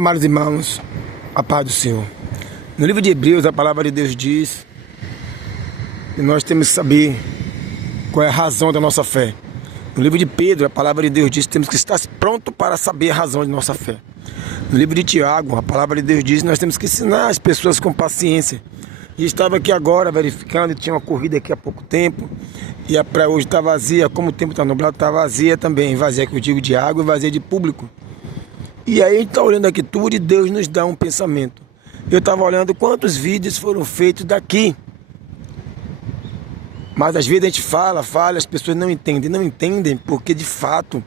Amados irmãos, a paz do Senhor. No livro de Hebreus, a palavra de Deus diz que nós temos que saber qual é a razão da nossa fé. No livro de Pedro, a palavra de Deus diz que temos que estar prontos para saber a razão de nossa fé. No livro de Tiago, a palavra de Deus diz que nós temos que ensinar as pessoas com paciência. E estava aqui agora verificando, tinha uma corrida aqui há pouco tempo, e a praia hoje está vazia, como o tempo está nublado, está vazia também, vazia que eu digo de água e vazia de público. E aí a gente está olhando aqui tudo e Deus nos dá um pensamento. Eu estava olhando quantos vídeos foram feitos daqui. Mas às vezes a gente fala, as pessoas não entendem porque de fato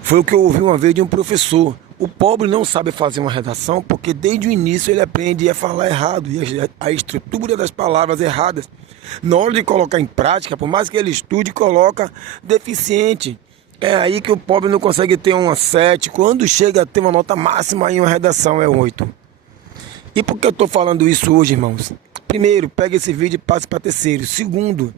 foi o que eu ouvi uma vez de um professor. O pobre não sabe fazer uma redação porque desde o início ele aprende a falar errado e a estrutura das palavras erradas. Na hora de colocar em prática, por mais que ele estude, coloca deficiente. É aí que o pobre não consegue ter uma 7. Quando chega a ter uma nota máxima em uma redação é 8. E por que eu estou falando isso hoje, irmãos? Primeiro, pega esse vídeo e passe para terceiro. Segundo,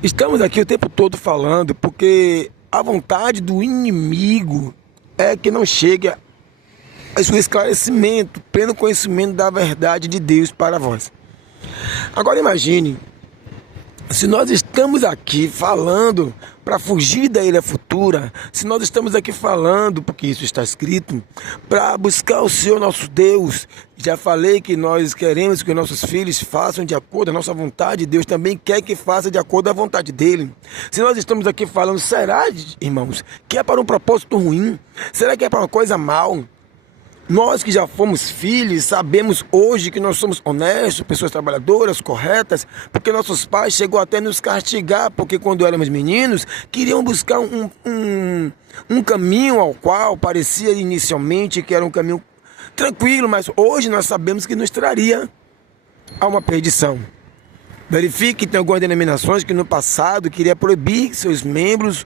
estamos aqui o tempo todo falando porque a vontade do inimigo é que não chegue a seu esclarecimento, pleno conhecimento da verdade de Deus para vós. Agora imagine, se nós estamos aqui falando para fugir da ilha futura, se nós estamos aqui falando, porque isso está escrito, para buscar o Senhor nosso Deus, já falei que nós queremos que os nossos filhos façam de acordo com a nossa vontade, Deus também quer que faça de acordo com a vontade dele. Se nós estamos aqui falando, será, irmãos, que é para um propósito ruim? Será que é para uma coisa mal? Nós que já fomos filhos, sabemos hoje que nós somos honestos, pessoas trabalhadoras, corretas, porque nossos pais chegou até nos castigar, porque quando éramos meninos, queriam buscar um caminho ao qual parecia inicialmente que era um caminho tranquilo, mas hoje nós sabemos que nos traria a uma perdição. Verifique que tem algumas denominações que no passado queria proibir que seus membros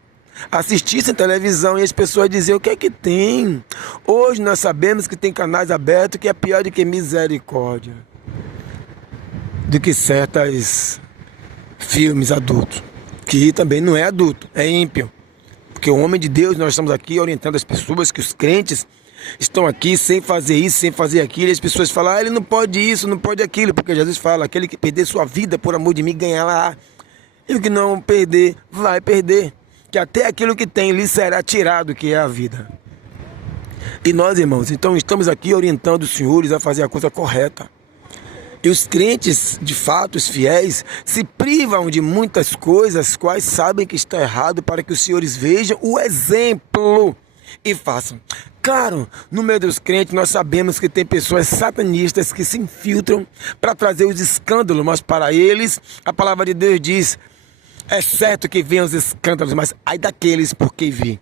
assistissem televisão e as pessoas diziam: o que é que tem? Hoje nós sabemos que tem canais abertos que é pior do que misericórdia, do que certos filmes adultos, que também não é adulto, é ímpio. Porque o homem de Deus, nós estamos aqui orientando as pessoas, que os crentes estão aqui sem fazer isso, sem fazer aquilo, e as pessoas falam: ele não pode isso, não pode aquilo, porque Jesus fala: aquele que perder sua vida por amor de mim ganhará, e o que não perder, vai perder. Que até aquilo que tem lhe será tirado, que é a vida. E nós, irmãos, então estamos aqui orientando os senhores a fazer a coisa correta. E os crentes, de fato, os fiéis, se privam de muitas coisas, quais sabem que está errado, para que os senhores vejam o exemplo e façam. Claro, no meio dos crentes nós sabemos que tem pessoas satanistas que se infiltram para trazer os escândalos, mas para eles a palavra de Deus diz: é certo que venham os escândalos, mas ai daqueles por que vi.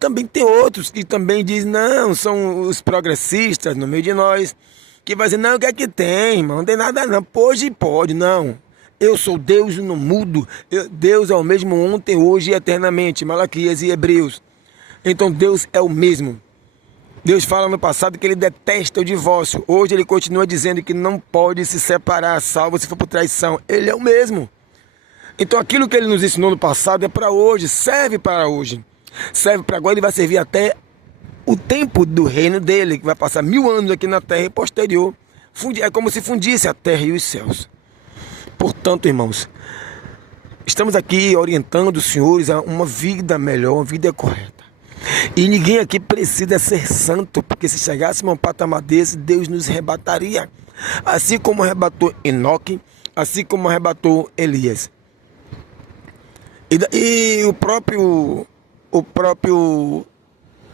Também tem outros que também dizem: não, são os progressistas no meio de nós, que vai dizer: não, o que é que tem, irmão? Não tem nada não, hoje pode, não. Eu sou Deus e não mudo. Deus é o mesmo ontem, hoje e eternamente. Malaquias e Hebreus. Então Deus é o mesmo. Deus fala no passado que ele detesta o divórcio. Hoje ele continua dizendo que não pode se separar, salvo se for por traição. Ele é o mesmo. Então aquilo que ele nos ensinou no passado é para hoje, serve para hoje. Serve para agora, ele vai servir até o tempo do reino dele, que vai passar 1000 anos aqui na terra e posterior. É como se fundisse a terra e os céus. Portanto, irmãos, estamos aqui orientando os senhores a uma vida melhor, uma vida correta. E ninguém aqui precisa ser santo, porque se chegássemos a um patamar desse, Deus nos arrebataria. Assim como arrebatou Enoque, assim como arrebatou Elias. E o próprio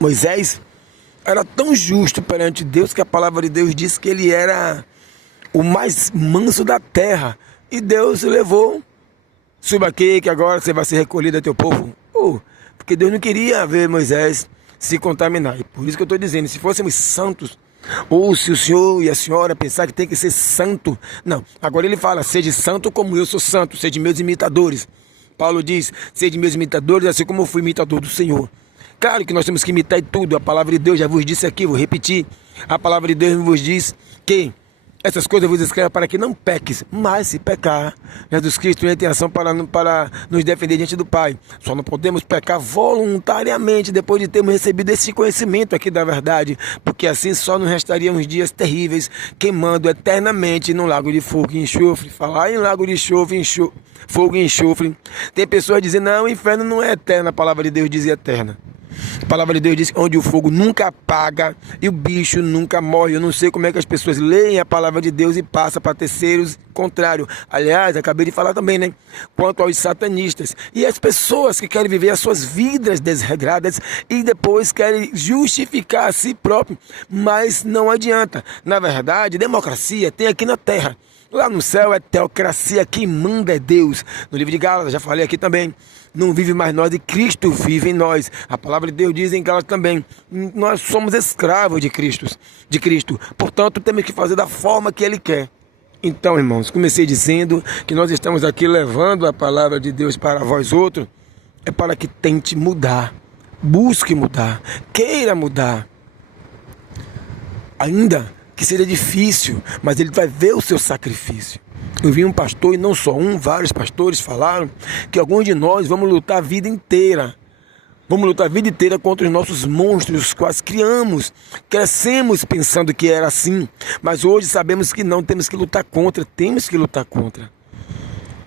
Moisés era tão justo perante Deus que a palavra de Deus diz que ele era o mais manso da terra. E Deus o levou: suba aqui que agora você vai ser recolhido a teu povo. Porque Deus não queria ver Moisés se contaminar. E por isso que eu estou dizendo, se fôssemos santos, ou se o senhor e a senhora pensar que tem que ser santo, não. Agora ele fala: sede santo como eu sou santo, sede meus imitadores. Paulo diz: sede meus imitadores, assim como eu fui imitador do Senhor. Claro que nós temos que imitar tudo. A palavra de Deus já vos disse aqui, vou repetir. A palavra de Deus vos diz que Essas coisas eu vos escrevo para que não peques, mas se pecar, Jesus Cristo entra em ação para nos defender diante do Pai. Só não podemos pecar voluntariamente depois de termos recebido esse conhecimento aqui da verdade, porque assim só nos restariam uns dias terríveis, queimando eternamente no lago de fogo e enxofre. Falar em lago de fogo e enxofre, tem pessoas dizendo, não, o inferno não é eterno, a palavra de Deus diz eterna. A palavra de Deus diz onde o fogo nunca apaga e o bicho nunca morre. Eu não sei como é que as pessoas leem a palavra de Deus e passam para terceiros contrário. Aliás, acabei de falar também, né? Quanto aos satanistas. E as pessoas que querem viver as suas vidas desregradas e depois querem justificar a si próprio. Mas não adianta. Na verdade, democracia tem aqui na terra. Lá no céu é teocracia, quem manda é Deus. No livro de Gálatas, já falei aqui também. Não vive mais nós e Cristo vive em nós. A palavra de Deus diz em Gálatas também. Nós somos escravos de Cristo. Portanto, temos que fazer da forma que Ele quer. Então, irmãos, comecei dizendo que nós estamos aqui levando a palavra de Deus para vós outros. É para que tente mudar. Busque mudar. Queira mudar. Ainda que seja difícil, mas ele vai ver o seu sacrifício. Eu vi um pastor, e não só um, vários pastores falaram que alguns de nós vamos lutar a vida inteira. Vamos lutar a vida inteira contra os nossos monstros, os quais criamos. Crescemos pensando que era assim, mas hoje sabemos que não, temos que lutar contra.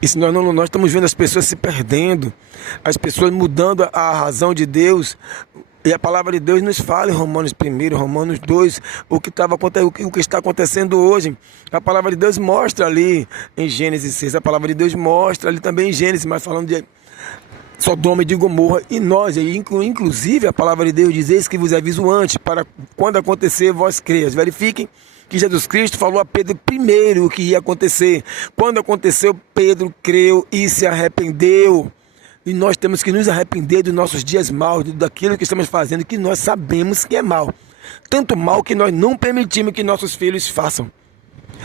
E se nós estamos vendo as pessoas se perdendo, as pessoas mudando a razão de Deus. E a palavra de Deus nos fala em Romanos 1, Romanos 2, o que está acontecendo hoje. A palavra de Deus mostra ali em Gênesis 6, a palavra de Deus mostra ali também em Gênesis, mas falando de Sodoma e de Gomorra. E nós, inclusive a palavra de Deus diz, eis que vos aviso antes, para quando acontecer vós creias. Verifiquem que Jesus Cristo falou a Pedro primeiro o que ia acontecer. Quando aconteceu, Pedro creu e se arrependeu. E nós temos que nos arrepender dos nossos dias maus, daquilo que estamos fazendo, que nós sabemos que é mal. Tanto mal que nós não permitimos que nossos filhos façam.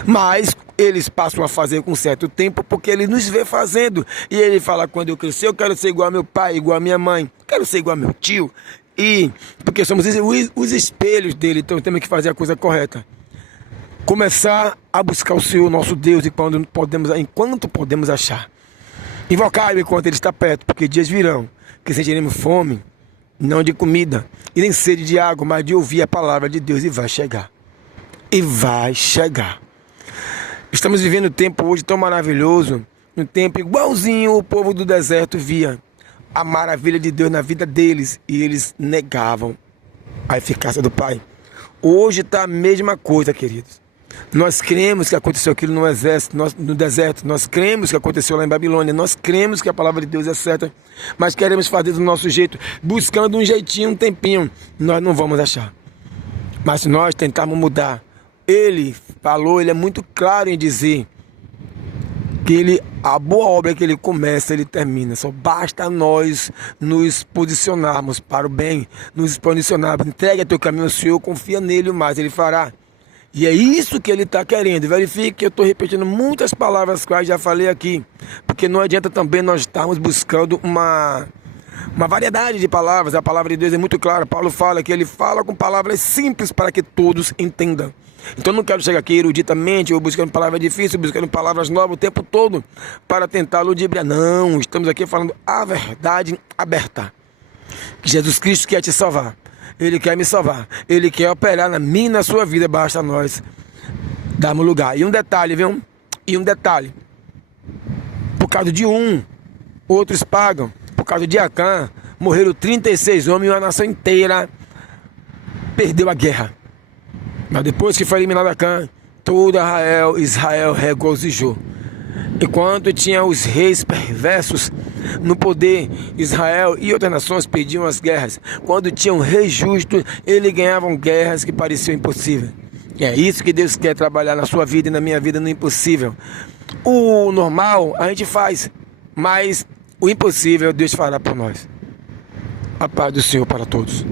Mas eles passam a fazer com certo tempo, porque ele nos vê fazendo. E ele fala, quando eu crescer, eu quero ser igual ao meu pai, igual à minha mãe. Quero ser igual ao meu tio. E porque somos os espelhos dele, então temos que fazer a coisa correta. Começar a buscar o Senhor, nosso Deus, enquanto podemos achar. Invocar-o enquanto ele está perto, porque dias virão que sentiremos fome, não de comida, e nem sede de água, mas de ouvir a palavra de Deus, e vai chegar. Estamos vivendo um tempo hoje tão maravilhoso, um tempo igualzinho o povo do deserto via a maravilha de Deus na vida deles, e eles negavam a eficácia do Pai. Hoje está a mesma coisa, queridos. Nós cremos que aconteceu aquilo no deserto, nós cremos que aconteceu lá em Babilônia, nós cremos que a palavra de Deus é certa, mas queremos fazer do nosso jeito, buscando um jeitinho, um tempinho, nós não vamos achar. Mas se nós tentarmos mudar, ele falou, ele é muito claro em dizer que a boa obra que ele começa, ele termina. Só basta nós nos posicionarmos para o bem, nos posicionarmos, entregue a teu caminho ao Senhor, confia nele, o mais ele fará. E é isso que ele está querendo. Verifique que eu estou repetindo muitas palavras que eu já falei aqui. Porque não adianta também nós estarmos buscando uma variedade de palavras. A palavra de Deus é muito clara. Paulo fala que ele fala com palavras simples para que todos entendam. Então não quero chegar aqui eruditamente, ou buscando palavras difíceis, buscando palavras novas o tempo todo para tentar ludibriar. Não, estamos aqui falando a verdade aberta. Que Jesus Cristo quer te salvar. Ele quer me salvar. Ele quer operar na minha e na sua vida. Basta nós darmos lugar. E um detalhe, viu? Por causa de outros pagam. Por causa de Acã, morreram 36 homens e uma nação inteira perdeu a guerra. Mas depois que foi eliminado Acã, todo Israel regozijou. Enquanto tinha os reis perversos no poder, Israel e outras nações perdiam as guerras. Quando tinha um rei justo, eles ganhavam guerras que pareciam impossíveis. E é isso que Deus quer trabalhar na sua vida e na minha vida, no impossível. O normal a gente faz, mas o impossível Deus fará por nós. A paz do Senhor para todos.